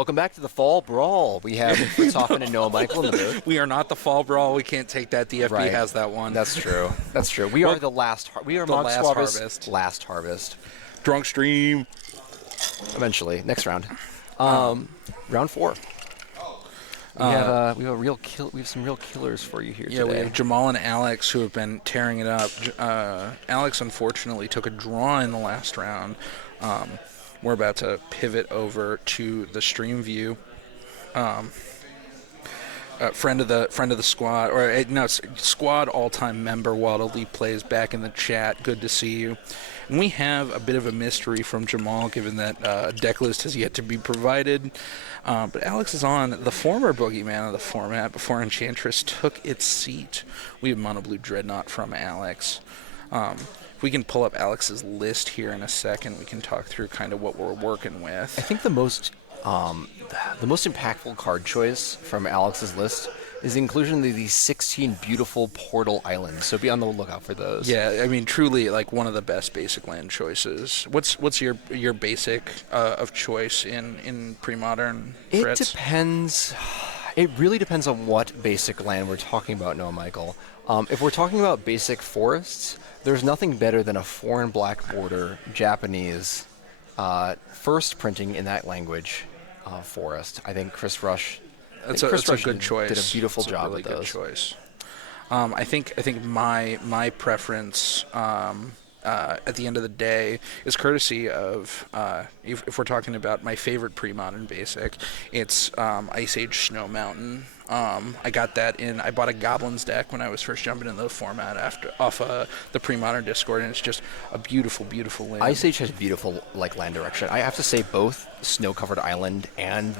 Welcome back to the Fall Brawl. We have Fritz Hoffman and Noah Michael in the booth. We are not the Fall Brawl. We can't take that. DFB Right. has that one. That's true. That's true. We are the last. We are the Mogg last Squad's harvest. last harvest. Drunk stream. Eventually, next round. Round 4. We have some real killers for you here Yeah, today. we have Jamal and Alex who have been tearing it up. Alex unfortunately took a draw in the last round. We're about to pivot over to the stream view. Friend of the squad, or no, squad all-time member Waddle Lee plays back in the chat. Good to see you. And we have a bit of a mystery from Jamal, given that deck list has yet to be provided. But Alex is on the former boogeyman of the format before Enchantress took its seat. We have Mono Blue Dreadnought from Alex. If we can pull up Alex's list here in a second, we can talk through kind of what we're working with. I think the most impactful card choice from Alex's list is the inclusion of these 16 beautiful portal islands. So be on the lookout for those. Yeah, I mean, truly, like one of the best basic land choices. What's your basic of choice in pre-modern? It Fritz? depends. It really depends on what basic land we're talking about, Noah Michael. If we're talking about basic forests, there's nothing better than a foreign black border Japanese first printing in that language forest. I think Chris Rush. That's a good choice. Did a beautiful job really with those. Good choice. I think my preference at the end of the day is courtesy of if we're talking about my favorite pre-modern basic, it's Ice Age Snow Mountain. I got that I bought a Goblins deck when I was first jumping into the format off the pre-modern Discord, and it's just a beautiful land. Ice Age has beautiful land direction. I have to say both Snow-Covered Island and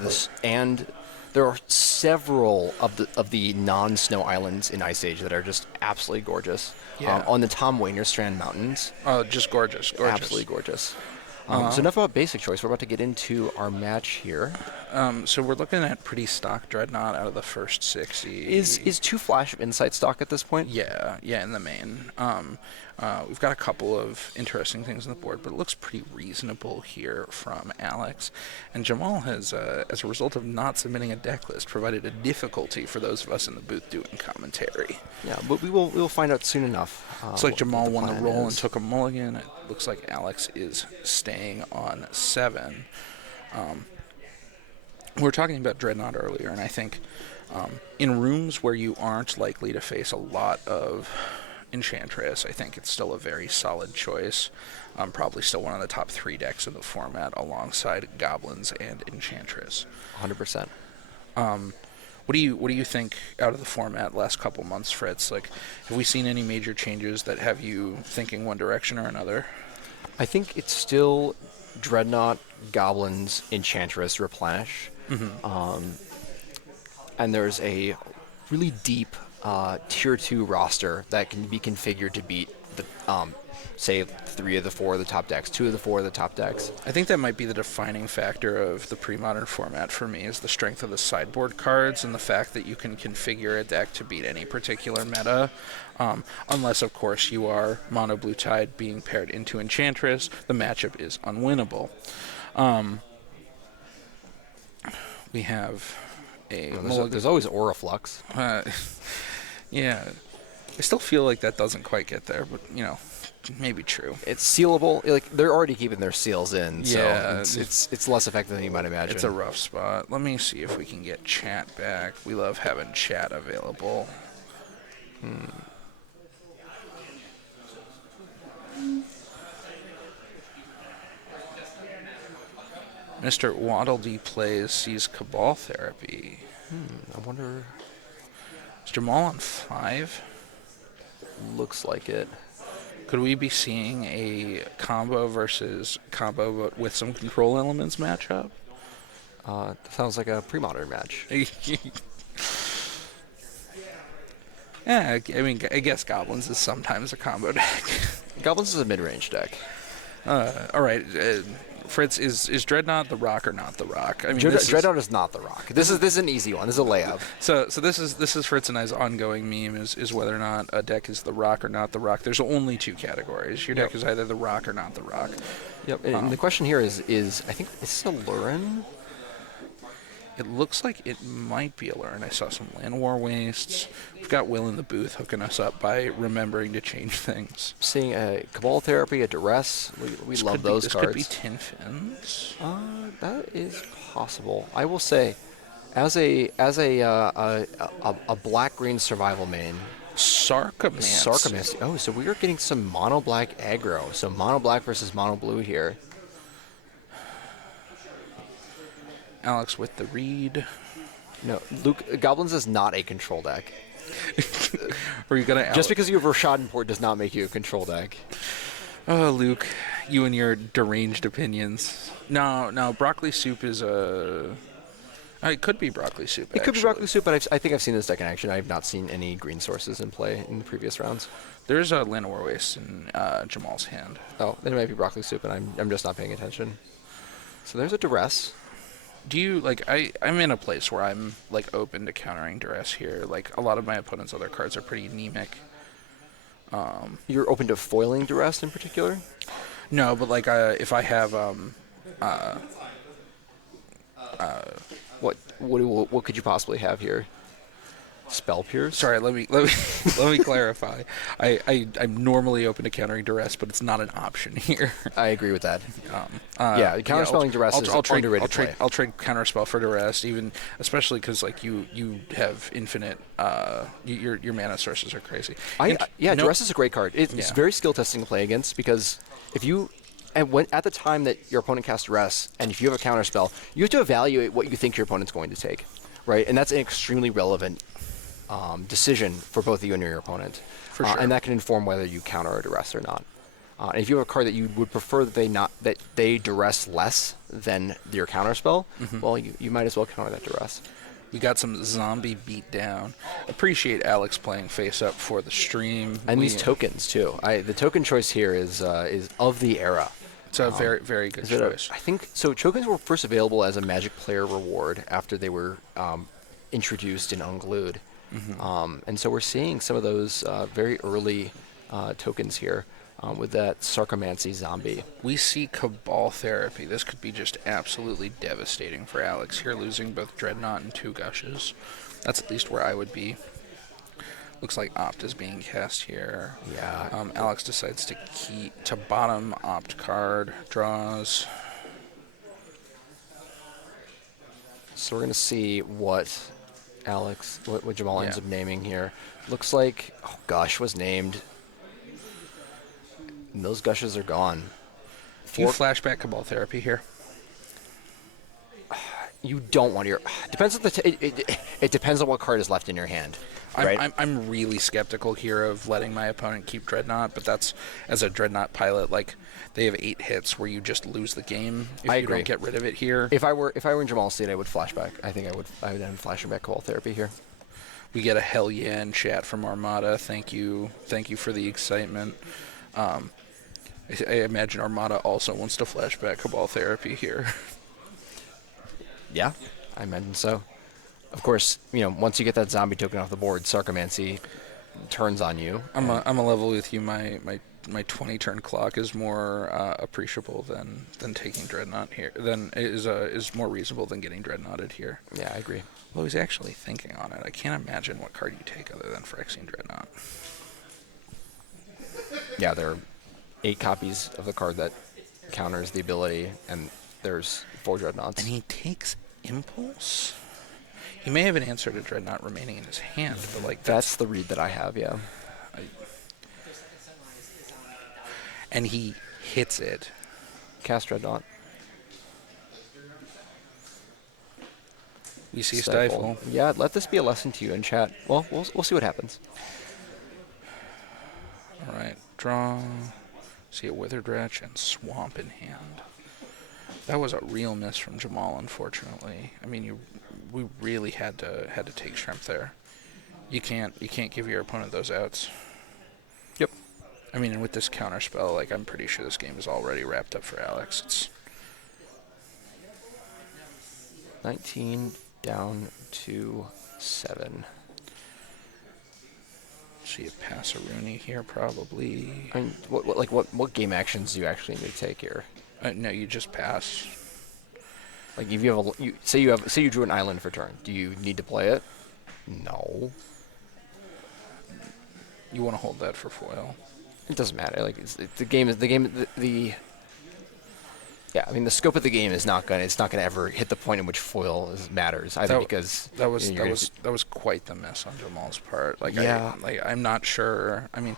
there are several of the non-snow islands in Ice Age that are just absolutely gorgeous. Yeah. On the Tom Wainerstrand Mountains. Oh, just gorgeous. Absolutely gorgeous. So enough about basic choice. We're about to get into our match here. So we're looking at pretty stock Dreadnought out of the first 60. Is 2 Flash of Insight stock at this point? Yeah, in the main. We've got a couple of interesting things on the board, but it looks pretty reasonable here from Alex. And Jamal has, as a result of not submitting a deck list, provided a difficulty for those of us in the booth doing commentary. Yeah, but we'll find out soon enough. Looks like Jamal won the roll and is. took a mulligan. It looks like Alex is staying on 7. We were talking about Dreadnought earlier, and I think in rooms where you aren't likely to face a lot of Enchantress, I think it's still a very solid choice. Probably still one of the top 3 decks in the format alongside Goblins and Enchantress. 100%. What do you think out of the format last couple months, Fritz? Like, have we seen any major changes that have you thinking one direction or another? I think it's still Dreadnought, Goblins, Enchantress, Replenish. Mm-hmm. And there's a really deep Tier 2 roster that can be configured to beat the say 3 of the 4 of the top decks, 2 of the 4 of the top decks. I think that might be the defining factor of the pre-modern format for me, is the strength of the sideboard cards and the fact that you can configure a deck to beat any particular meta. Unless, of course, you are Mono Blue Tide being paired into Enchantress, the matchup is unwinnable. We have a... There's always Aura Flux. Yeah. I still feel like that doesn't quite get there, but, maybe true. It's sealable. They're already keeping their seals in, Yeah, so it's less effective than you might imagine. It's a rough spot. Let me see if we can get chat back. We love having chat available. Mr. Waddle D plays sees Cabal Therapy. I wonder. Is Jamal on 5? Looks like it. Could we be seeing a combo versus combo but with some control elements matchup? Sounds like a pre-modern match. Yeah, I mean, I guess Goblins is sometimes a combo deck. Goblins is a mid-range deck. All right, Fritz, is Dreadnought the rock or not the rock? I mean, Dreadnought is not the rock. This is an easy one. This is a layup. So this is Fritz and I's ongoing meme is whether or not a deck is the rock or not the rock. There's only 2 categories. Your deck is either the rock or not the rock. Yep. And the question here is I think, is this a Lurin? It looks like it might be a learn. I saw some Land War Wastes. We've got Will in the booth hooking us up by remembering to change things. Seeing a Cabal Therapy, a Duress. We love those this cards. Could be Tin Fins. That is possible. I will say, as a black-green survival main, Sarcomancy. Oh, so we are getting some mono-black aggro. So mono-black versus mono-blue here. Alex with the read. No, Luke, Goblins is not a control deck. Or you gonna Just because you have Rashad Import does not make you a control deck. Oh, Luke, you and your deranged opinions. No, broccoli soup is a. It could be broccoli soup. It could be broccoli soup, but I think I've seen this deck in action. I have not seen any green sources in play in the previous rounds. There's a Land War Waste in Jamal's hand. Oh, then it might be broccoli soup, and I'm just not paying attention. So there's a Duress. Do you like? I'm in a place where I'm like open to countering Duress here. Like a lot of my opponent's other cards are pretty anemic. You're open to foiling Duress in particular? No, but like if I have what could you possibly have here? Spell Pierce? Sorry, let me let me clarify. I'm normally open to countering Duress, but it's not an option here. I agree with that. Counterspelling Duress is underrated play. I'll trade Counterspell for Duress, especially because like you have infinite. Your mana sources are crazy. Duress is a great card. It's very skill testing to play against because if you. And at the time that your opponent casts Duress, and if you have a counterspell, you have to evaluate what you think your opponent's going to take, right? And that's an extremely relevant decision for both you and your opponent. For sure. And that can inform whether you counter a Duress or not. And if you have a card that you would prefer that they Duress less than your counterspell, well, you might as well counter that Duress. We got some zombie beatdown. Appreciate Alex playing face up for the stream. And these tokens too. The token choice here is of the era. It's a very, very good choice. I think so. Tokens were first available as a Magic player reward after they were introduced in Unglued. And so we're seeing some of those very early tokens here with that Sarcomancy zombie. We see Cabal Therapy. This could be just absolutely devastating for Alex here, losing both Dreadnought and 2 Gushes. That's at least where I would be. Looks like Opt is being cast here. Yeah. Alex decides to bottom Opt card, draws. So we're going to see what Jamal ends up naming here. Looks like, Gush was named. And those Gushes are gone. Do you flashback Cabal Therapy here? You don't want your. Depends on it depends on what card is left in your hand. Right? I'm really skeptical here of letting my opponent keep Dreadnought, but that's as a Dreadnought pilot, like they have 8 hits where you just lose the game if you don't get rid of it here. If I were in Jamal's seat, I would flashback. I think I would then flashback Cabal Therapy here. We get a hell yeah in chat from Armada. Thank you for the excitement. I imagine Armada also wants to flashback Cabal Therapy here. Yeah, I imagine so. Of course, once you get that zombie token off the board, Sarcomancy turns on you. I'm a level with you. My 20-turn clock is more appreciable than taking Dreadnought here. Is more reasonable than getting Dreadnoughted here. Yeah, I agree. Well, he's actually thinking on it. I can't imagine what card you take other than Phyrexian Dreadnought. Yeah, there are 8 copies of the card that counters the ability, and there's 4 Dreadnoughts. And he takes Impulse? He may have an answer to Dreadnought remaining in his hand, but like that's the read that I have, yeah. And he hits it. Cast Dreadnought. We see Stifle. Yeah, let this be a lesson to you in chat. Well, we'll see what happens. All right, draw. See a Withered Wretch and Swamp in hand. That was a real miss from Jamal, unfortunately. I mean, we really had to take Shrimp there. You can't give your opponent those outs. Yep. I mean, and with this counterspell, like I'm pretty sure this game is already wrapped up for Alex. It's 19 down to 7. See a pass a Rooney here, probably. I mean, what game actions do you actually need to take here? No, you just pass. Like if say you drew an island for turn, do you need to play it? No, You want to hold that for foil. it doesn't matter. Like the game is the game. The yeah, I mean the scope of the game is not gonna ever hit the point in which foil matters either because that was you know, that was quite the miss on Jamal's part. Like Yeah. I'm not sure. I mean,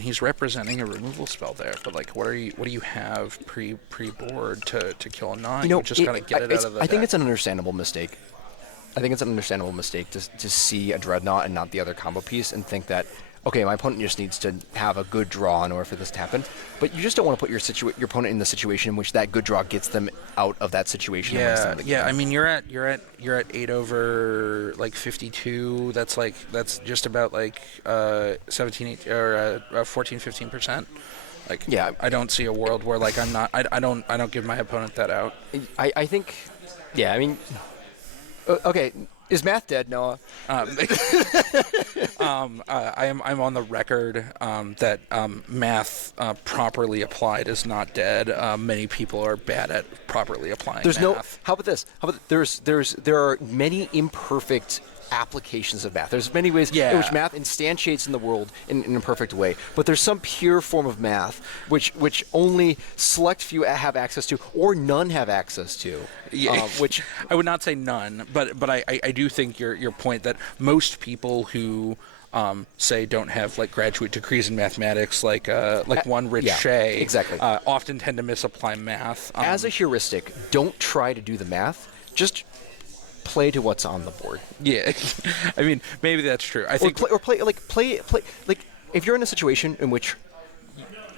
he's representing a removal spell there, but like what do you have pre board to kill a 9? You just gotta get it out of the I think deck. it's an understandable mistake. I think it's an understandable mistake to see a Dreadnought and not the other combo piece and think that, okay, my opponent just needs to have a good draw in order for this to happen. But you just don't want to put your opponent in the situation in which that good draw gets them out of that situation. And wins them the game. I mean, you're at 8 over like 52. That's just about like 17 or 14 15%. Like Yeah. I don't see a world where like I don't give my opponent that out. I think, yeah, I mean, okay, is math dead, Noah? I'm on the record that math properly applied is not dead. Many people are bad at properly applying There's math. How about this? There are many imperfect applications of math. There's many ways in which math instantiates in the world in a perfect way, but there's some pure form of math which only select few have access to, or none have access to. Which I would not say none, but I do think your point that most people who say don't have like graduate degrees in mathematics, like one Rich Shea, exactly. Often tend to misapply math. As a heuristic, don't try to do the math. Just play to what's on the board. Yeah, I mean maybe that's true. I think play if you're in a situation in which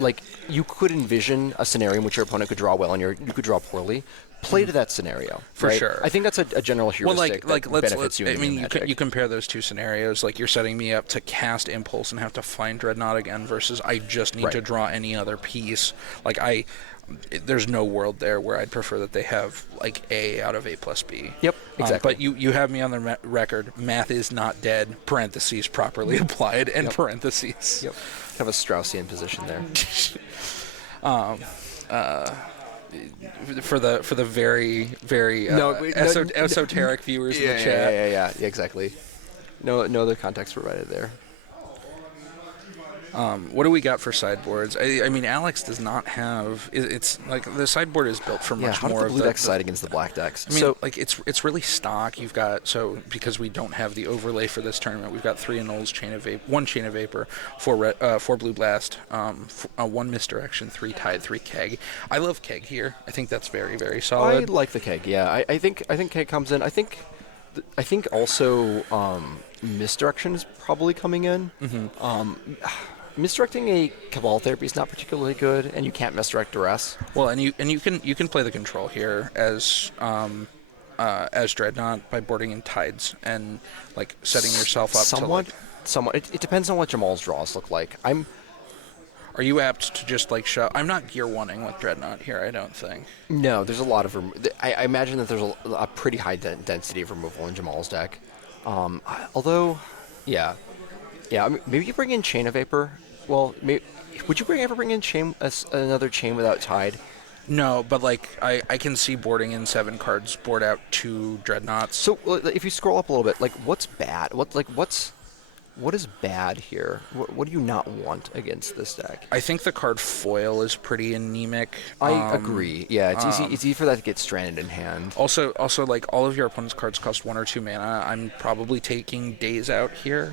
like you could envision a scenario in which your opponent could draw well and you could draw poorly. Play to that scenario. For right? sure. I think that's a general heuristic that benefits you. I mean, you compare those two scenarios. Like you're setting me up to cast Impulse and have to find Dreadnought again versus I just need to draw any other piece. Like there's no world there where I'd prefer that they have like A out of A plus B. Yep, exactly. But you have me on the record. Math is not dead. Parentheses properly applied and parentheses. Yep. Kind of a Straussian position there. For the very esoteric viewers in the chat. Yeah, exactly. No other context provided there. What do we got for sideboards? I mean, Alex does not have. It's like the sideboard is built for much how more does the blue deck side against the black decks? I mean, like it's really stock. You've got because we don't have the overlay for this tournament. We've got 3 Annuls, one Chain of Vapor, 4 Blue Blast, 1 Misdirection, 3 Tide, 3 Keg. I love Keg here. I think that's very very solid. I like the Keg. Yeah, I think Keg comes in. I think also Misdirection is probably coming in. Mm-hmm. Misdirecting a Cabal Therapy is not particularly good, and you can't misdirect Duress. Well, and you can play the control here as Dreadnought by boarding in Tides and like setting yourself up. Somewhat. It depends on what Jamal's draws look like. Are you apt to just like shove? I'm not gear oneing with Dreadnought here. I don't think. No, there's a lot of. I imagine that there's a pretty high density of removal in Jamal's deck. Although, yeah. I mean, maybe you bring in Chain of Vapor. Well, would you ever bring in another chain without Tide? No, but like I can see boarding in 7 cards, board out 2 Dreadnoughts. So if you scroll up a little bit, like what's bad? What is bad here? What do you not want against this deck? I think the card Foil is pretty anemic. I agree. Yeah, it's easy for that to get stranded in hand. Also, like all of your opponent's cards cost 1 or 2 mana. I'm probably taking Days Out here.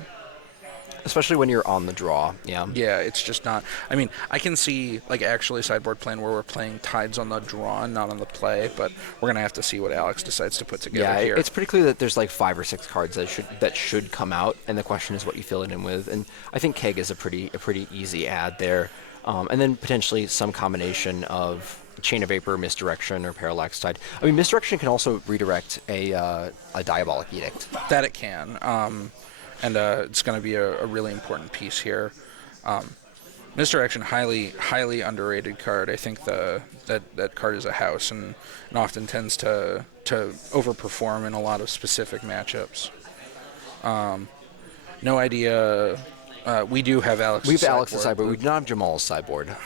Especially when you're on the draw, yeah. Yeah, it's just not. I mean, I can see like actually sideboard playing where we're playing Tides on the draw and not on the play, but we're gonna have to see what Alex decides to put together here. It's pretty clear that there's like 5 or 6 cards that should come out, and the question is what you fill it in with. And I think Keg is a pretty easy add there, and then potentially some combination of Chain of Vapor, Misdirection, or Parallax Tide. I mean, Misdirection can also redirect a Diabolic Edict. That it can. And it's going to be a really important piece here. Misdirection, highly underrated card. I think that card is a house and often tends to overperform in a lot of specific matchups. No idea. We do have Alex. We have Alex's sideboard. We do not have Jamal's sideboard.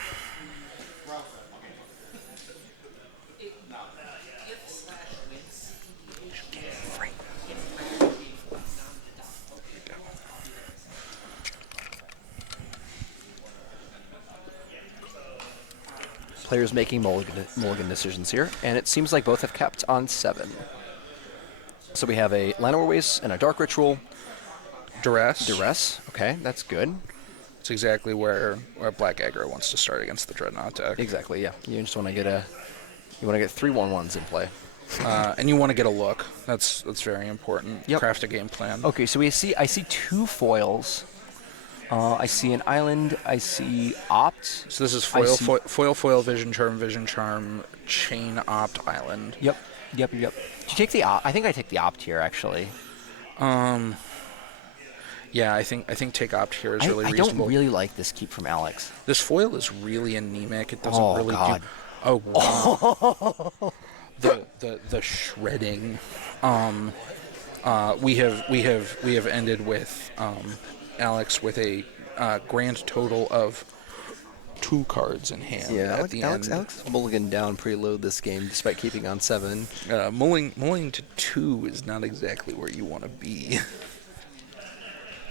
players making mulligan decisions here, and it seems like both have kept on 7. So we have a Llanowar Waste and a Dark Ritual. Duress. Okay, that's good. It's exactly where Black Aggro wants to start against the Dreadnought deck. Exactly, yeah. You just want to get 3/1/1s in play. And you want to get a look. That's very important. Yep. Craft a game plan. Okay, so I see 2 foils. I see an island. I see Opt. So this is foil, Vision Charm, Chain, Opt, Island. Yep. Do you take the Opt? I think I take the Opt here, actually. Yeah, I think take Opt here is really reasonable. I don't really like this keep from Alex. This foil is really anemic. It doesn't really God. do. Oh, wow. the shredding. We have ended with Alex with a grand total of 2 cards in hand. Yeah, at the end. Alex mulligan down pretty low this game, despite keeping on 7. Mulling to 2 is not exactly where you want to be.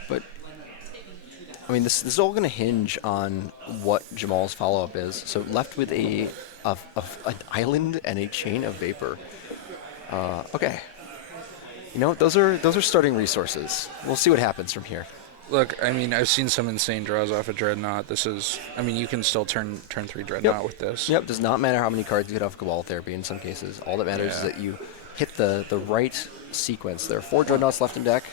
But I mean, this is all going to hinge on what Jamal's follow-up is. So left with an island and a chain of vapor. Okay. You know, those are starting resources. We'll see what happens from here. Look, I mean, I've seen some insane draws off a Dreadnought. You can still turn 3 Dreadnought with this. Yep, does not matter how many cards you get off Cabal Therapy in some cases. All that matters is that you hit the right sequence. There are 4 Dreadnoughts left in deck.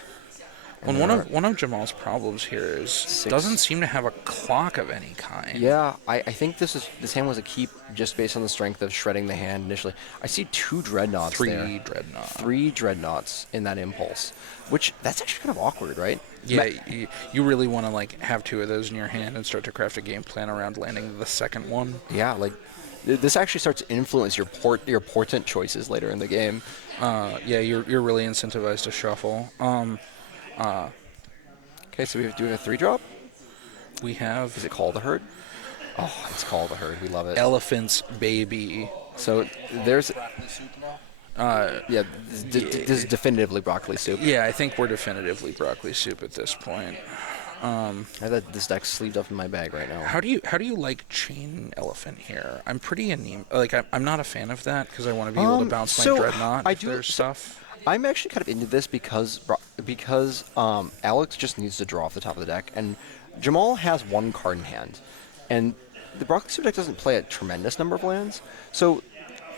And one of Jamal's problems here is 6. Doesn't seem to have a clock of any kind. Yeah, I think this hand was a keep just based on the strength of shredding the hand initially. I see 2 Dreadnoughts there. 3 Dreadnoughts. 3 Dreadnoughts in that impulse, which that's actually kind of awkward, right? Yeah, you really want to have 2 of those in your hand and start to craft a game plan around landing the second one. Yeah, this actually starts to influence your portent choices later in the game. Yeah, you're really incentivized to shuffle. Okay, so we have a 3-drop. We have. Is it Call the Herd? Oh, it's Call the Herd. We love it. Elephant's Baby. So there's. This is definitively broccoli soup. Yeah, I think we're definitively broccoli soup at this point. I have this deck sleeved up in my bag right now. How do you like Chain Elephant here? I'm pretty anemic. I'm not a fan of that because I want to be able to bounce my Dreadnought if there's stuff. I'm actually kind of into this because Alex just needs to draw off the top of the deck, and Jamal has 1 card in hand, and the broccoli soup deck doesn't play a tremendous number of lands, so.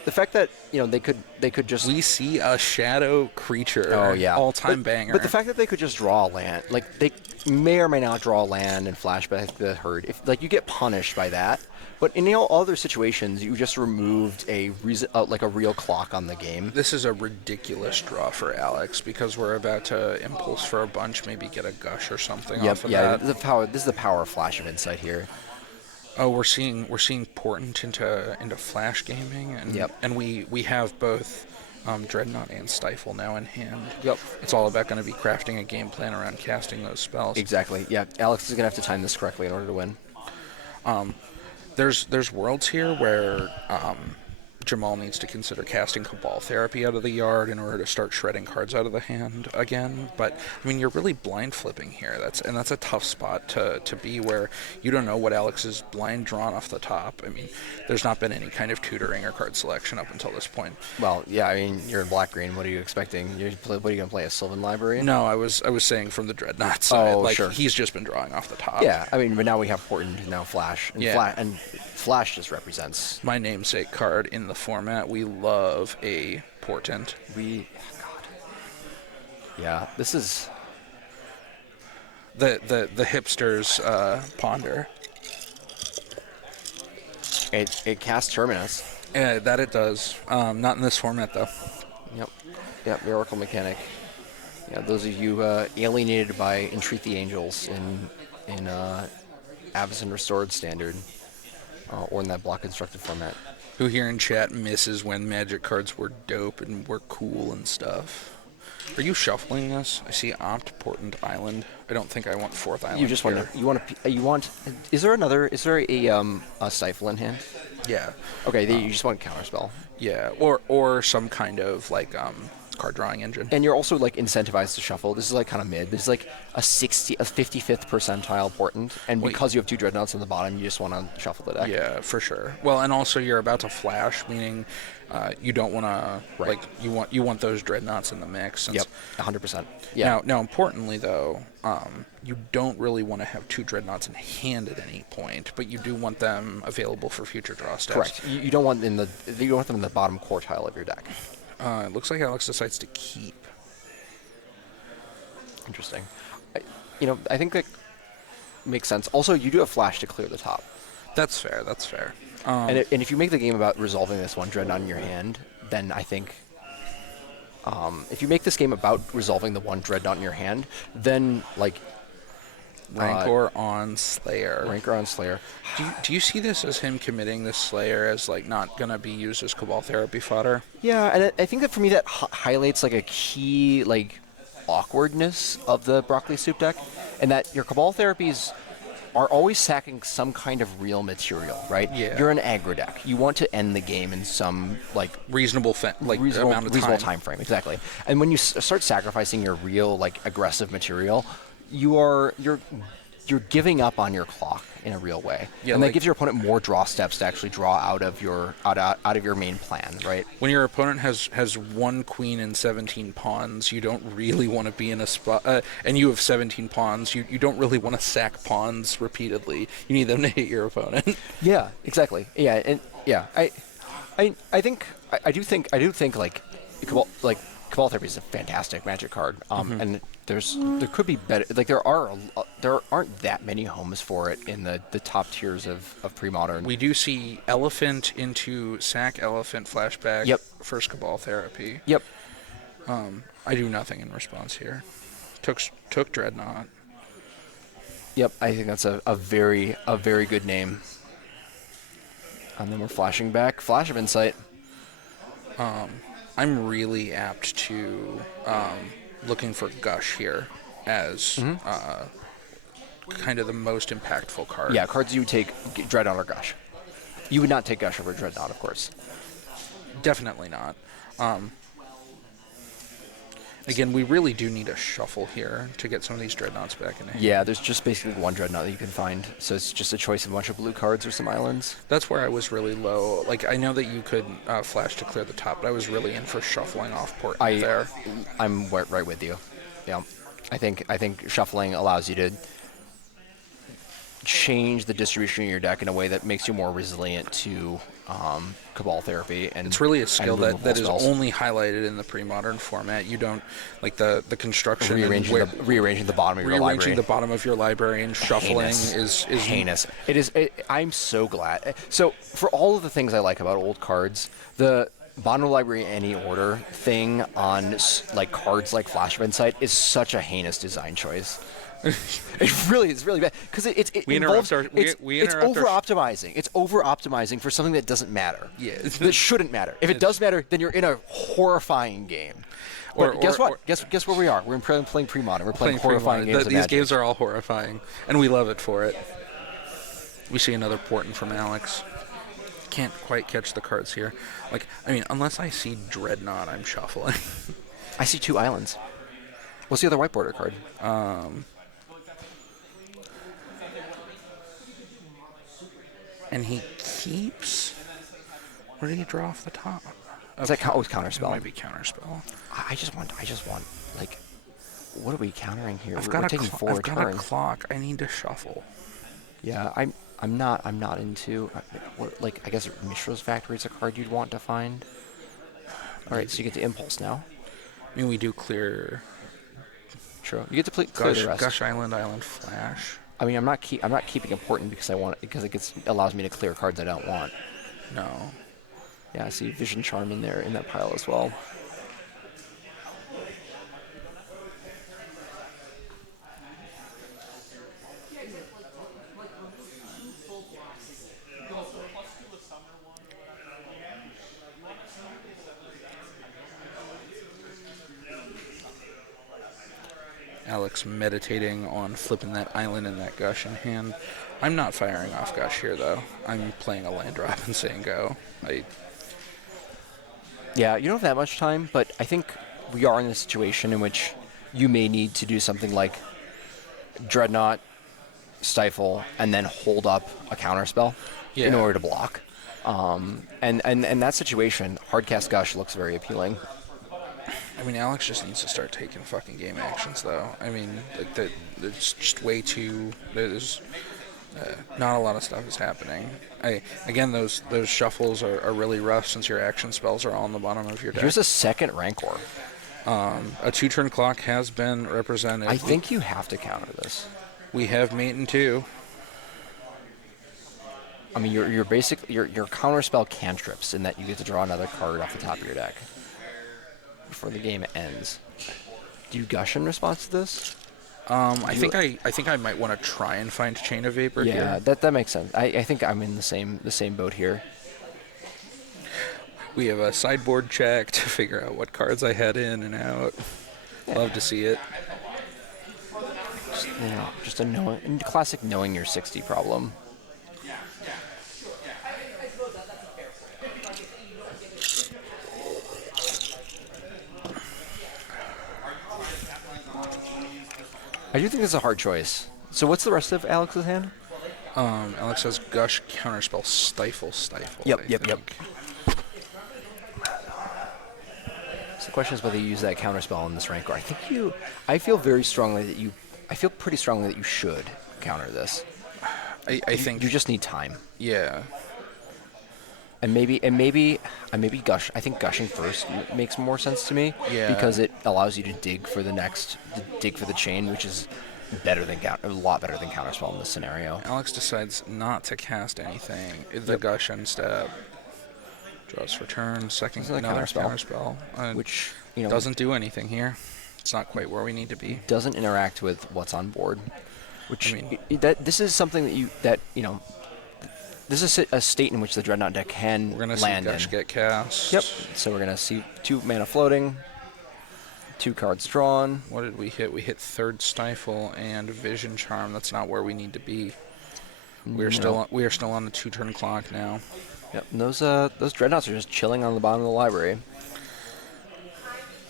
The fact that they could just we see a shadow creature. Oh yeah, all-time banger. But the fact that they could just draw a land, they may or may not draw a land and flashback the herd. If you get punished by that, but in all other situations, you just removed a real clock on the game. This is a ridiculous draw for Alex because we're about to impulse for a bunch, maybe get a gush or something off of that. This is the power of Flash of Insight here. Oh, we're seeing portent into flash gaming, and we have both Dreadnought and Stifle now in hand. Yep. It's all about going to be crafting a game plan around casting those spells. Exactly. Yeah, Alex is gonna have to time this correctly in order to win. There's worlds here where Jamal needs to consider casting Cabal Therapy out of the yard in order to start shredding cards out of the hand again. But I mean, you're really blind flipping here. That's a tough spot to be where you don't know what Alex is blind drawn off the top. I mean, there's not been any kind of tutoring or card selection up until this point. Well, yeah, I mean, you're in black green. What are you expecting? What are you gonna play, a Sylvan Library? No, I was saying from the Dreadnought side. Sure. He's just been drawing off the top. Yeah, I mean, but now we have portent, now Flash, and Flash just represents my namesake card in the format. We love a portent. Yeah, this is the hipsters ponder. It casts Terminus. Yeah, that it does. Not in this format though. Yep, Miracle Mechanic. Yeah, those of you alienated by Entreat the Angels in Avacyn Restored Standard, or in that block constructed format. Who here in chat misses when Magic cards were dope and were cool and stuff? Are you shuffling this? I see Opt, Portent, Island. I don't think I want 4th Island. You just want. Is there a Stifle in hand? Yeah. Okay, you just want a counterspell. Yeah, or some kind of card drawing engine. And you're also like incentivized to shuffle. This is like kind of mid. This is like a 55th percentile portent, and because you have 2 dreadnoughts on the bottom, you just want to shuffle the deck. Yeah, for sure. Well, and also you're about to flash, meaning you don't want to like you want those dreadnoughts in the mix. Yep, 100%. Yeah. Now, importantly though, you don't really want to have 2 dreadnoughts in hand at any point, but you do want them available for future draw steps. Correct. You don't want them in the bottom quartile of your deck. It looks like Alex decides to keep. Interesting. I think that makes sense. Also, you do have flash to clear the top. That's fair. That's fair. And if you make the game about resolving this one dreadnought in your hand, then I think if you make this game about resolving the one dreadnought in your hand, then like Rancor on Slayer. Rancor on Slayer. Do you see this as him committing this Slayer as like not gonna be used as Cabal therapy fodder? Yeah, and I think that for me that highlights like a key like awkwardness of the broccoli soup deck, and that your Cabal therapies are always sacking some kind of real material, right? Yeah. You're an aggro deck. You want to end the game in some like reasonable amount of time frame, exactly. And when you start sacrificing your real like aggressive material, you're giving up on your clock in a real way, yeah, and that gives your opponent more draw steps to actually draw out of your main plan, right? When your opponent has 1 queen and 17 pawns, you don't really want to be in a spot, and you have 17 pawns. You don't really want to sack pawns repeatedly. You need them to hit your opponent. Yeah, exactly. Yeah, and yeah, I do think like Cabal Therapy is a fantastic Magic card, and there could be better. Like there aren't that many homes for it in the top tiers of pre-modern. We do see Elephant into Sack Elephant flashback. Yep. First Cabal Therapy. Yep. I do nothing in response here. Took Dreadnought. Yep. I think that's a very good name. And then we're flashing back. Flash of Insight. I'm really apt to looking for Gush here as kind of the most impactful card. Yeah, cards you would take Dreadnought or Gush. You would not take Gush over Dreadnought, of course. Definitely not. Again, we really do need a shuffle here to get some of these Dreadnoughts back in hand. Yeah, there's just basically 1 Dreadnought that you can find, so it's just a choice of a bunch of blue cards or some islands. That's where I was really low. Like, I know that you could flash to clear the top, but I was really in for shuffling off port there. I'm right with you. Yeah, I think shuffling allows you to change the distribution of your deck in a way that makes you more resilient to Cabal Therapy, and it's really a skill that is spells. only highlighted in the pre-modern format. You don't like the construction rearranging the bottom of your library. Rearranging the bottom of your library and shuffling is heinous. I'm so glad. So for all of the things I like about old cards, the bottom of the library in any order thing on like cards like Flash of Insight is such a heinous design choice. It really is really bad because it's over optimizing. It's over optimizing for something that doesn't matter. Yeah, that shouldn't matter. If it does matter, then you're in a horrifying game. But guess what? Guess where we are? We're playing pre-modern. We're playing horrifying games. These games are all horrifying, and we love it for it. We see another portent from Alex. Can't quite catch the cards here. Like, I mean, unless I see Dreadnought, I'm shuffling. I see 2 islands. What's the other white border card? And he keeps. Where did he draw off the top? Is that counterspell? It might be counterspell. I just want. Like, what are we countering here? I've got a clock. I need to shuffle. Yeah, I'm not into. Like, I guess Mishra's Factory is a card you'd want to find. All right, so you get the impulse now. I mean, we do clear. True. You get to clear the rest. Gush Island Flash. I mean, I'm not keeping important because it allows me to clear cards I don't want. No. Yeah, I see Vision Charm in there in that pile as well. Alex meditating on flipping that island and that Gush in hand. I'm not firing off Gush here, though. I'm playing a land drop and saying go. Yeah, you don't have that much time, but I think we are in a situation in which you may need to do something like Dreadnought, Stifle, and then hold up a counterspell in Yeah. order to block. And in that situation, Hardcast Gush looks very appealing. I mean, Alex just needs to start taking fucking game actions, though. I mean, like there's just way too. There's not a lot of stuff is happening. Again, those shuffles are really rough since your action spells are all on the bottom of your deck. Here's a second Rancor. A 2-turn clock has been represented. I think you have to counter this. We have mate and 2. I mean, your basic your counterspell cantrips in that you get to draw another card off the top of your deck before the game ends. Do you gush in response to this? I think I might want to try and find Chain of Vapor here. Yeah, that makes sense. I think I'm in the same boat here. We have a sideboard check to figure out what cards I had in and out. Love to see it. Just a classic knowing your 60 problem. I do think it's a hard choice. So what's the rest of Alex's hand? Alex has Gush, Counterspell, Stifle. Yep. So The question is whether you use that counterspell in this Rancor. I feel pretty strongly that you should counter this. I think You just need time. yeah. And maybe gush. I think gushing first makes more sense to me. Yeah. Because it allows you to dig for the chain, which is a lot better than counterspell in this scenario. Alex decides not to cast anything. The Gush end step. Draws for turn. Second Isn't that another counterspell? counterspell. Which doesn't do anything here. It's not quite where we need to be. doesn't interact with what's on board. Which I mean- this is something this is a state in which the Dreadnought deck can We're gonna see land Gush in. get cast. Yep. So we're gonna see 2 mana floating, 2 cards drawn. What did we hit? We hit Third Stifle and Vision Charm. That's not where we need to be. We are still on the 2-turn clock now. Yep. And those Dreadnoughts are just chilling on the bottom of the library.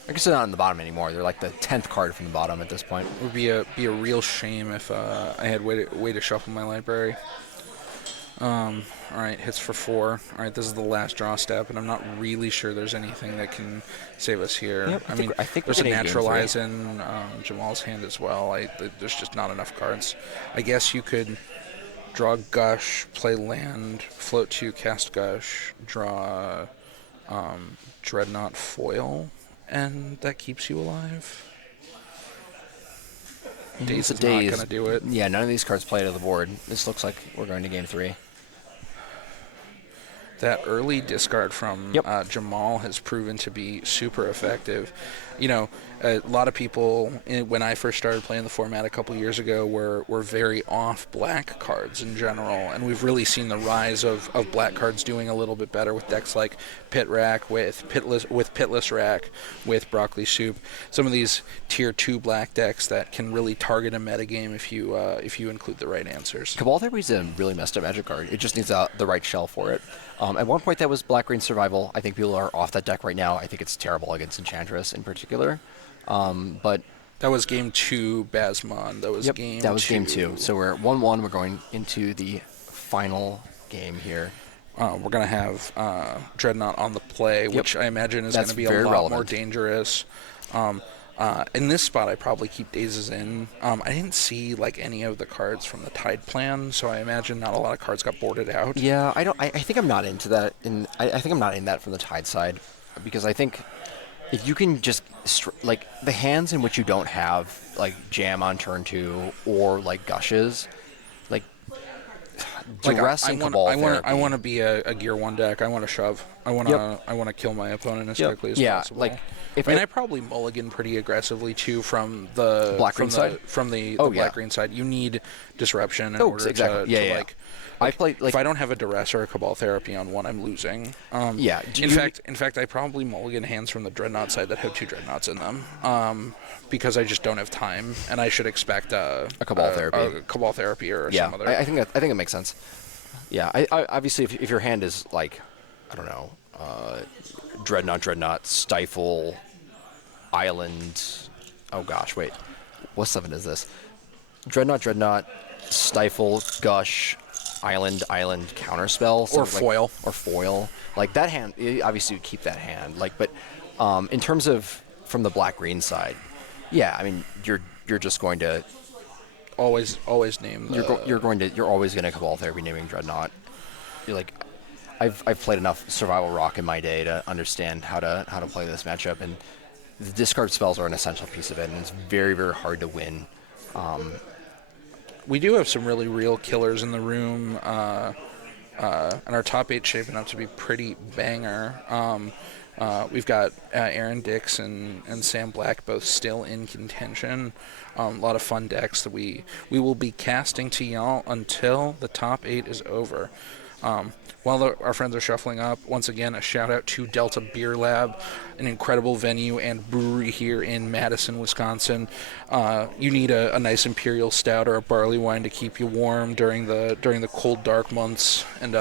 I guess they're not on the bottom anymore. They're like the 10th card from the bottom at this point. It would be a real shame if I had way to shuffle my library. All right, hits for 4. All right, this is the last draw step, and I'm not really sure there's anything that can save us here. Yep, I think there's a we're gonna naturalize in Jamal's hand as well. There's just not enough cards. I guess you could draw Gush, play land, float 2, cast Gush, draw Dreadnought foil, and that keeps you alive. Daze is not going to do it. Yeah, none of these cards play to the board. This looks like we're going to game 3. That early discard from Yep. Jamal has proven to be super effective. A lot of people, when I first started playing the format a couple years ago, were very off black cards in general, and we've really seen the rise of black cards doing a little bit better with decks like Pit Rack, with Pitless Rack, with Broccoli Soup. Some of these tier 2 black decks that can really target a metagame if you include the right answers. Cabal Therapy is a really messed up Magic card. It just needs the right shell for it. At one point, that was Black-Green Survival. I think people are off that deck right now. I think it's terrible against Enchantress in particular. But that was game 2, Basmon. That was game 2. That was game 2. So we're at 1-1. We're going into the final game here. We're going to have Dreadnought on the play, which I imagine is going to be a lot more dangerous. In this spot, I probably keep Dazes in. I didn't see any of the cards from the Tide plan, so I imagine not a lot of cards got boarded out. Yeah, I think I'm not into that. I think I'm not in that from the Tide side, because I think if you can just the hands in which you don't have jam on turn 2 or gushes, duress and Cabal Therapy. I want to be a gear 1 deck. I want to shove. I want to kill my opponent as quickly as possible. I probably mulligan pretty aggressively too from the Black-green side. From the black-green side. You need disruption in order to I play if I don't have a duress or a Cabal Therapy on one, I'm losing. In fact, I probably mulligan hands from the Dreadnought side that have 2 Dreadnoughts in them, because I just don't have time, and I should expect a Cabal Therapy, Cabal Therapy, or some other. I think it makes sense. Yeah, I obviously if your hand is I don't know, Dreadnought, Stifle, Island. Oh gosh, wait. What 7 is this? Dreadnought, Stifle, Gush, Island, Counterspell. Or foil. Or foil. Like that hand, obviously you keep that hand. Like, but in terms of from the black-green side, yeah, I mean, you're just going to Always name the... you're always going to Cabal Therapy naming Dreadnought. You're like, I've played enough Survival Rock in my day to understand how to play this matchup, and the discard spells are an essential piece of it, and it's very, very hard to win. We do have some really real killers in the room, and our top 8 shaping up to be pretty banger. We've got Aaron Dix and Sam Black both still in contention. A lot of fun decks that we will be casting to y'all until the top 8 is over. While our friends are shuffling up, once again, a shout out to Delta Beer Lab, an incredible venue and brewery here in Madison, Wisconsin. You need a nice imperial stout or a barley wine to keep you warm during the cold, dark months, and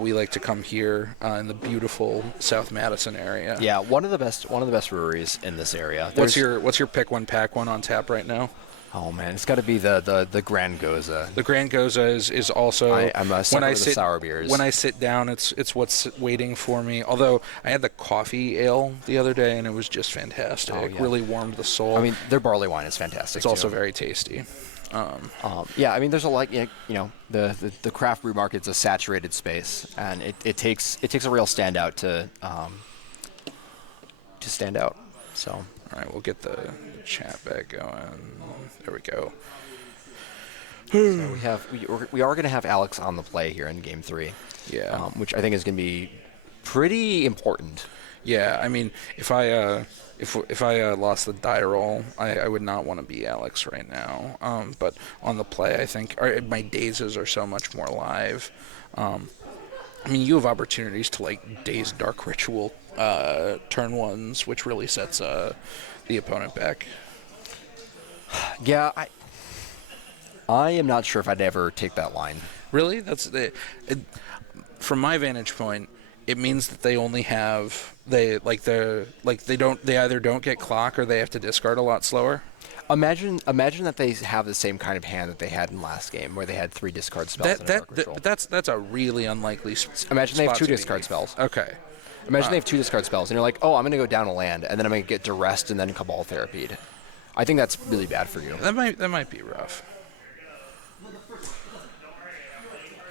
we like to come here in the beautiful South Madison area. Yeah, one of the best breweries in this area. What's your pick one, pack one on tap right now? Oh man, it's got to be the Grand Goza. The Grand Goza is also. I'm a sucker of the sour beers. When I sit down, it's what's waiting for me. Although I had the coffee ale the other day and it was just fantastic. Oh, yeah. Really warmed the soul. I mean, their barley wine is fantastic. It's also very tasty. Yeah, I mean, there's a lot. You know, the craft brew market's a saturated space, and it takes a real standout to stand out. So. All right, we'll get the chat back going. There we go. So we are going to have Alex on the play here in Game 3. Yeah. Which I think is going to be pretty important. Yeah, I mean, if I lost the die roll, I would not want to be Alex right now. But on the play, I think my dazes are so much more live. I mean, you have opportunities to like daze Dark Ritual turn ones, which really sets the opponent back. Yeah, I am not sure if I'd ever take that line. Really? From my vantage point, it means that they only have they either don't get clock or they have to discard a lot slower. Imagine that they have the same kind of hand that they had in last game, where they had 3 discard spells. That's a really unlikely. Imagine they have 2 discard spells. Okay. Imagine they have 2 discard spells, and you're like, oh, I'm going to go down a land, and then I'm going to get duressed and then Cabal Therapied. I think that's really bad for you. That might be rough.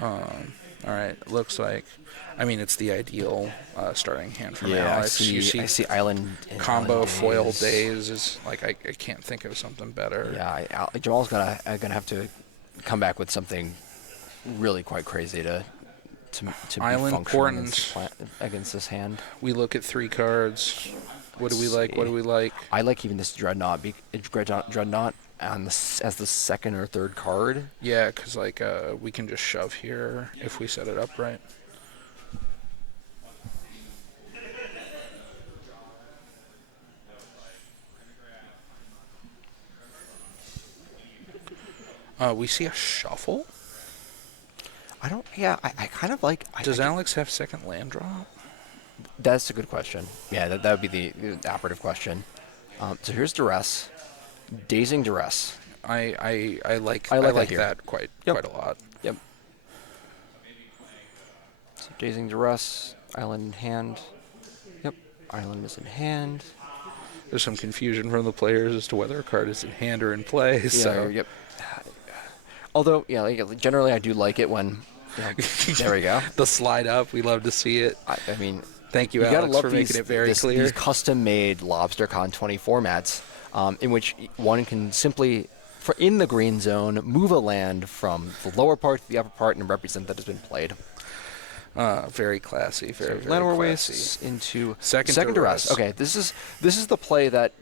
All right, looks like, I mean, it's the ideal starting hand for Alex. I see Island combo Island foil days is like I can't think of something better. Yeah, Jamal's gonna have to come back with something really quite crazy to Island be Portents against this hand. We look at 3 cards. What do we like? What do we like? I like even this Dreadnought as the second or third card. Yeah, because like we can just shove here if we set it up right. We see a shuffle. I don't. Yeah, I kind of like. Does Alex have second land drop? That's a good question. Yeah, that would be the operative question. So here's Duress, Dazing Duress. I like that quite a lot. Yep. So Dazing Duress, Island in hand. Yep, Island is in hand. There's some confusion from the players as to whether a card is in hand or in play. Yeah, so yep. Although, yeah, generally I do like it when. There we go. The slide up, we love to see it. I mean, thank you, Alex, for making it very clear. These custom-made LobsterCon 20 formats, in which one can simply, in the green zone, move a land from the lower part to the upper part and represent that has been played. Very classy, very Land classy. Wastes into second duress. Okay, this is the play that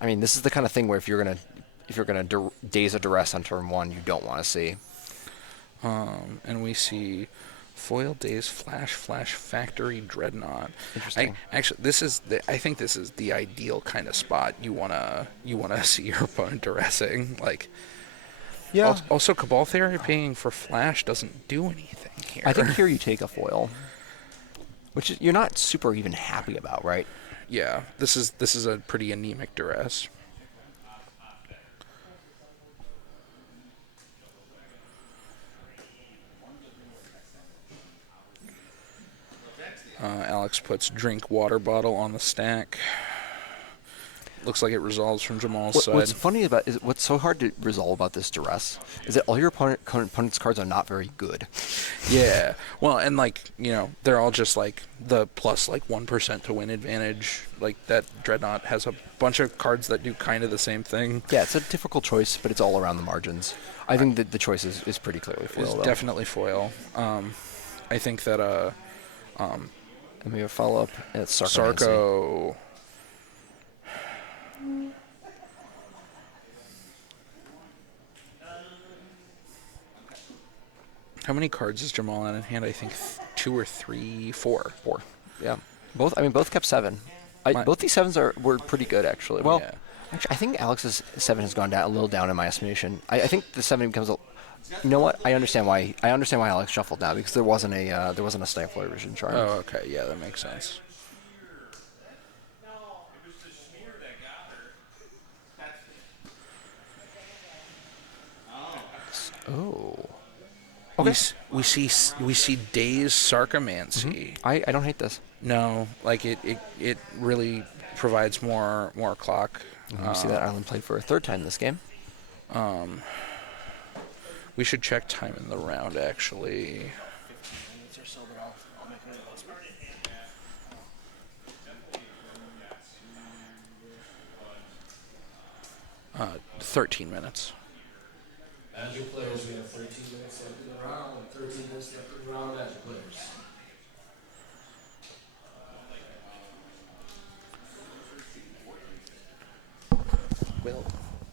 I mean, this is the kind of thing where if you're gonna daze a duress on turn 1, you don't want to see. And we see foil daze flash factory dreadnought. Interesting. I think this is the ideal kind of spot you wanna see your opponent duressing. Like, yeah. Also, Cabal Therapying for flash doesn't do anything here. I think here you take a foil, which you're not super even happy about, right? Yeah, this is a pretty anemic duress. Alex puts drink water bottle on the stack. Looks like it resolves from Jamal's side. What's funny about is what's so hard to resolve about this duress is that all your opponent's cards are not very good. Yeah. Well, and like, they're all just like the plus like 1% to win advantage. Like that Dreadnought has a bunch of cards that do kind of the same thing. Yeah, it's a difficult choice, but it's all around the margins. I think that the choice is pretty clearly foil. It's though. definitely foil. I think that And we have a follow up at Sarko. Sarko. How many cards is Jamal in hand? I think 2 or 3, 4. 4. Yeah. Both kept 7. Both these 7s were pretty good, actually. Well, Yeah. actually, I think Alex's 7 has gone down a little down in my estimation. I think the 7 becomes a. You know what? I understand why Alex shuffled now, because there wasn't a Stifler Vision Charm. Oh, okay. Yeah, that makes sense. Oh. Okay. We see Days Sarcomancy. I don't hate this. No, like it really provides more clock. We see that Island played for a 3rd time this game. We should check time in the round, actually. 13 minutes. Magic players, we have 13 minutes left in the round, 13 minutes left in the round, Magic players. Will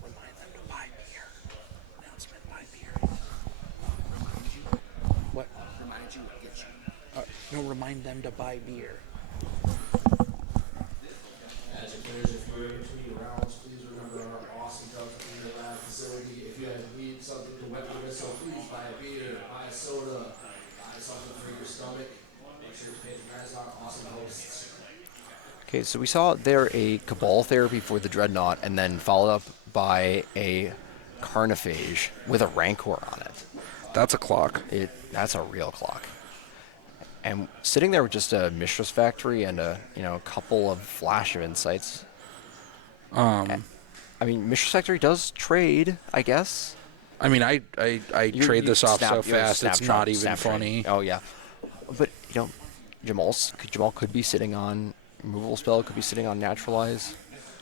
remind them to buy beer. Announcement: buy beer. Remind you? What? Remind you? Get you. No, remind them to buy beer. Magic players, if you're in between rounds, please remember our awesome Delta Beer Lab facility. If you need something to wet your whistle, please buy a beer, buy a soda, buy something for your stomach. Make sure to patronize our awesome hosts. Okay, so we saw there a Cabal Therapy for the Dreadnought, and then followed up by a Carnophage with a Rancor on it. That's a clock. That's a real clock. And sitting there with just a Mistress Factory and a couple of Flash of Insights. I mean, Mistress Factory does trade, I guess. I mean, I trade this off so fast, it's not even funny. Oh yeah, but Jamal could be sitting on removal spell, could be sitting on Naturalize,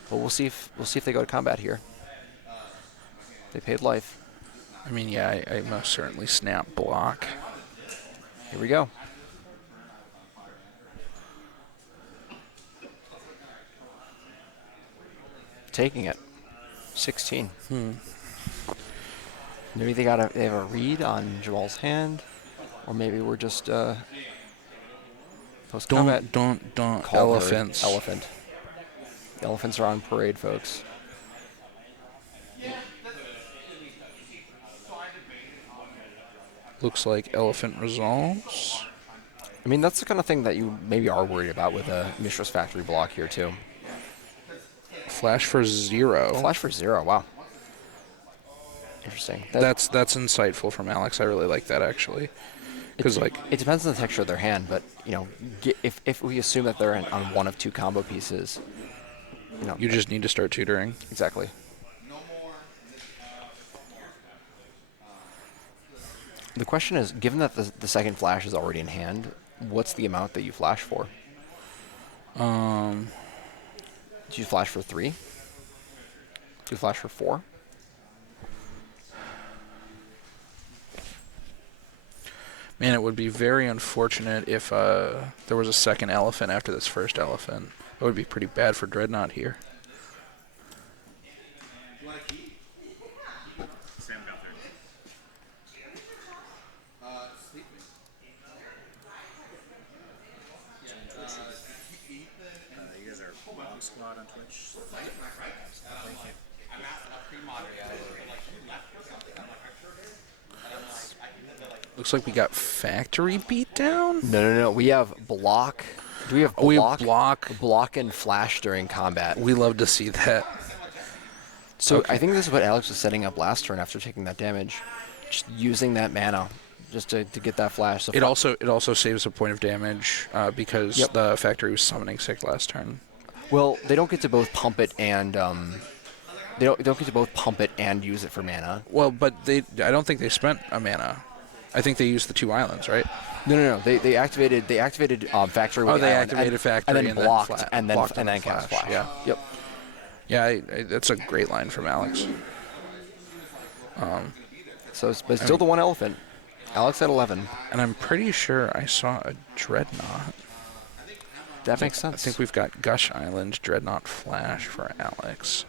but we'll see if they go to combat here. They paid life. I mean, yeah, I most certainly snap block. Here we go. Taking it. 16. Maybe they have a read on Jamal's hand, or maybe we're just post combat. Don't elephants. Elephant. Elephants are on parade, folks. Looks like elephant resolves. I mean, that's the kind of thing that you maybe are worried about with a Mistress Factory block here too. Flash for 0. Flash for 0. Wow. Interesting. That's insightful from Alex. I really like that, actually. Because it depends on the texture of their hand, but if we assume that they're on one of 2 combo pieces, you just need to start tutoring. Exactly. The question is, given that the second flash is already in hand, what's the amount that you flash for? Do you flash for 3? Do you flash for 4? Man, it would be very unfortunate if there was a second elephant after this first elephant. It would be pretty bad for Dreadnought here. You guys are Mogg Squad on Twitch. Looks like we got factory beat down. No. We have block Do we have We have block. block and flash during combat? We love to see that. So Okay. I think this is what Alex was setting up last turn after taking that damage. Just using that mana just to get that flash. So It also saves a point of damage because Yep. the factory was summoning sick last turn. Well, they don't get to both pump it and they don't get to both pump it and use it for mana. Well, but I don't think they spent a mana. I think they used the 2 islands, right? No. They activated factory. With Oh, the they island activated factory and then blocked flat- and then blocked and on then the cast flash. Yeah, Yep. yeah. That's a great line from Alex. So, but still the one elephant. Alex at 11. And I'm pretty sure I saw a Dreadnought. That makes I sense. think we've got Gush Island, Dreadnought Flash for Alex.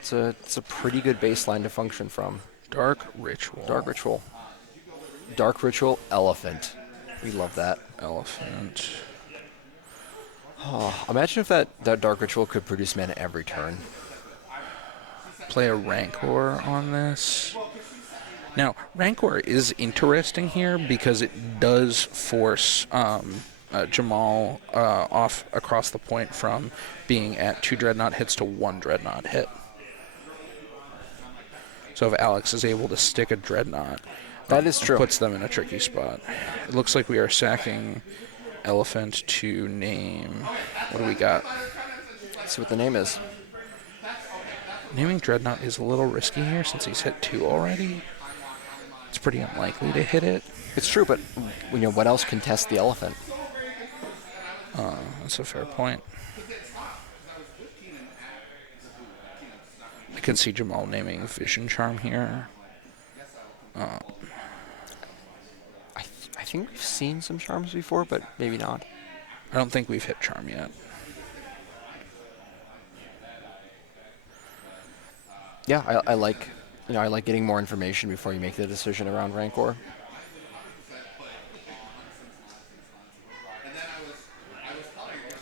It's a pretty good baseline to function from. Dark Ritual. Dark Ritual, Elephant. We love that. Elephant. Imagine if that Dark Ritual could produce mana every turn. Play a Rancor on this. Now, Rancor is interesting here because it does force Jamal off across the point from being at 2 Dreadnought hits to 1 Dreadnought hit. So if Alex is able to stick a Dreadnought, That is true. puts them in a tricky spot. It looks like we are sacking Elephant to name. What do we got? Let's see what the name is. Naming Dreadnought is a little risky here since he's hit 2 already. It's pretty unlikely to hit it. It's true, but what else can test the elephant? That's a fair point. I can see Jamal naming Vision Charm here. I think we've seen some charms before, but maybe not. I don't think we've hit Charm yet. Yeah, I like getting more information before you make the decision around Rancor.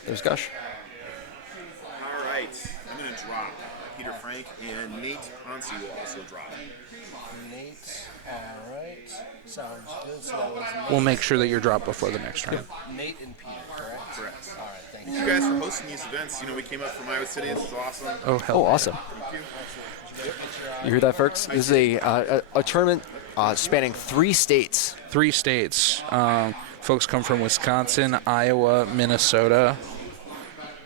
There's Gush. All right, I'm going to drop Peter Frank, and Nate Ponce will also drop. Nate, alright. Sounds good. So that was We'll make sure that you're dropped before the next round. Nate and Peter, correct? Correct. Alright, thank Thank you. you guys for hosting these events. We came up from Iowa City. This is awesome. Oh, hell. Oh, awesome. Thank you. You hear that, Ferks? This is a tournament spanning 3 states. 3 states. Folks come from Wisconsin, Iowa, Minnesota.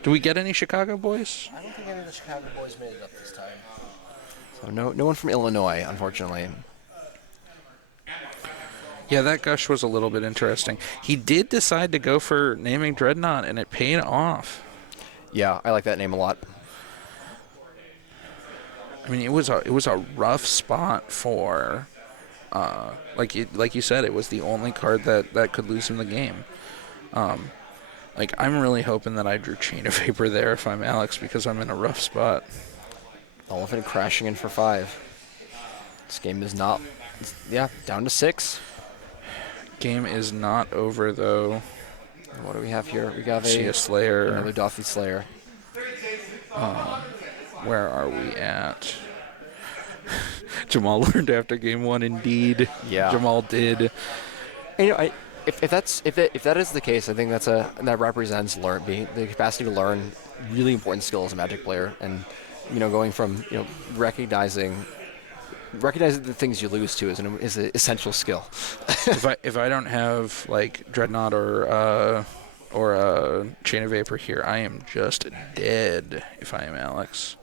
Do we get any Chicago boys? I don't think any of the Chicago boys made it up this time. So no one from Illinois, unfortunately. Yeah, that Gush was a little bit interesting. He did decide to go for naming Dreadnought, and it paid off. Yeah, I like that name a lot. I mean, it was a rough spot for, like you said, it was the only card that could lose him the game. I'm really hoping that I drew Chain of Vapor there if I'm Alex because I'm in a rough spot. Elephant crashing in for 5. This game is not. Yeah, down to 6. Game is not over though. What do we have here? We got See a Slayer. another Dothy Slayer. Where are we at? Jamal learned after game 1, indeed. Yeah. Jamal did. And, if that is the case, I think that represents the capacity to learn really important skill as a Magic player, and going from recognizing the things you lose to is an essential skill. if I don't have like Dreadnought or Chain of Vapor here, I am just dead if I am Alex.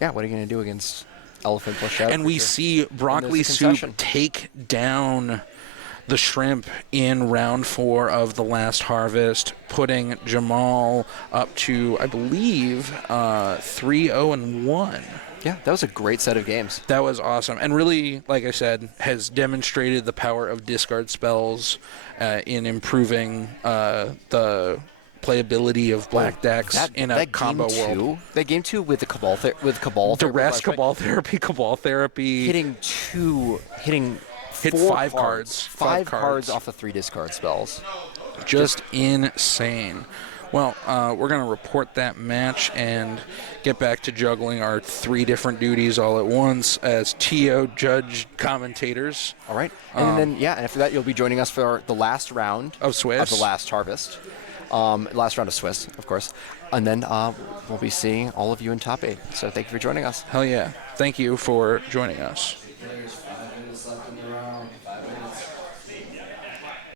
Yeah, what are you going to do against Elephant plus Shadow? And we Creature? see Broccoli And there's the concession. Soup take down the Shrimp in round 4 of the last harvest, putting Jamal up to, I believe, 3-0-1. Yeah, that was a great set of games. That was awesome. And really, like I said, has demonstrated the power of discard spells in improving the playability of black decks in a combo world. That game 2 with the Cabal Duress, Cabal Therapy. Hit 5 cards. 5 cards off the 3 discard spells. Just insane. Well, we're going to report that match and get back to juggling our 3 different duties all at once as TO judge commentators. All right. And then, and after that, you'll be joining us for the last round Of Swiss. Of the last harvest. Last round of Swiss, of course. And then we'll be seeing all of you in top 8. So thank you for joining us. Hell yeah. Thank you for joining us. There's 5 minutes left in the round. 5 minutes.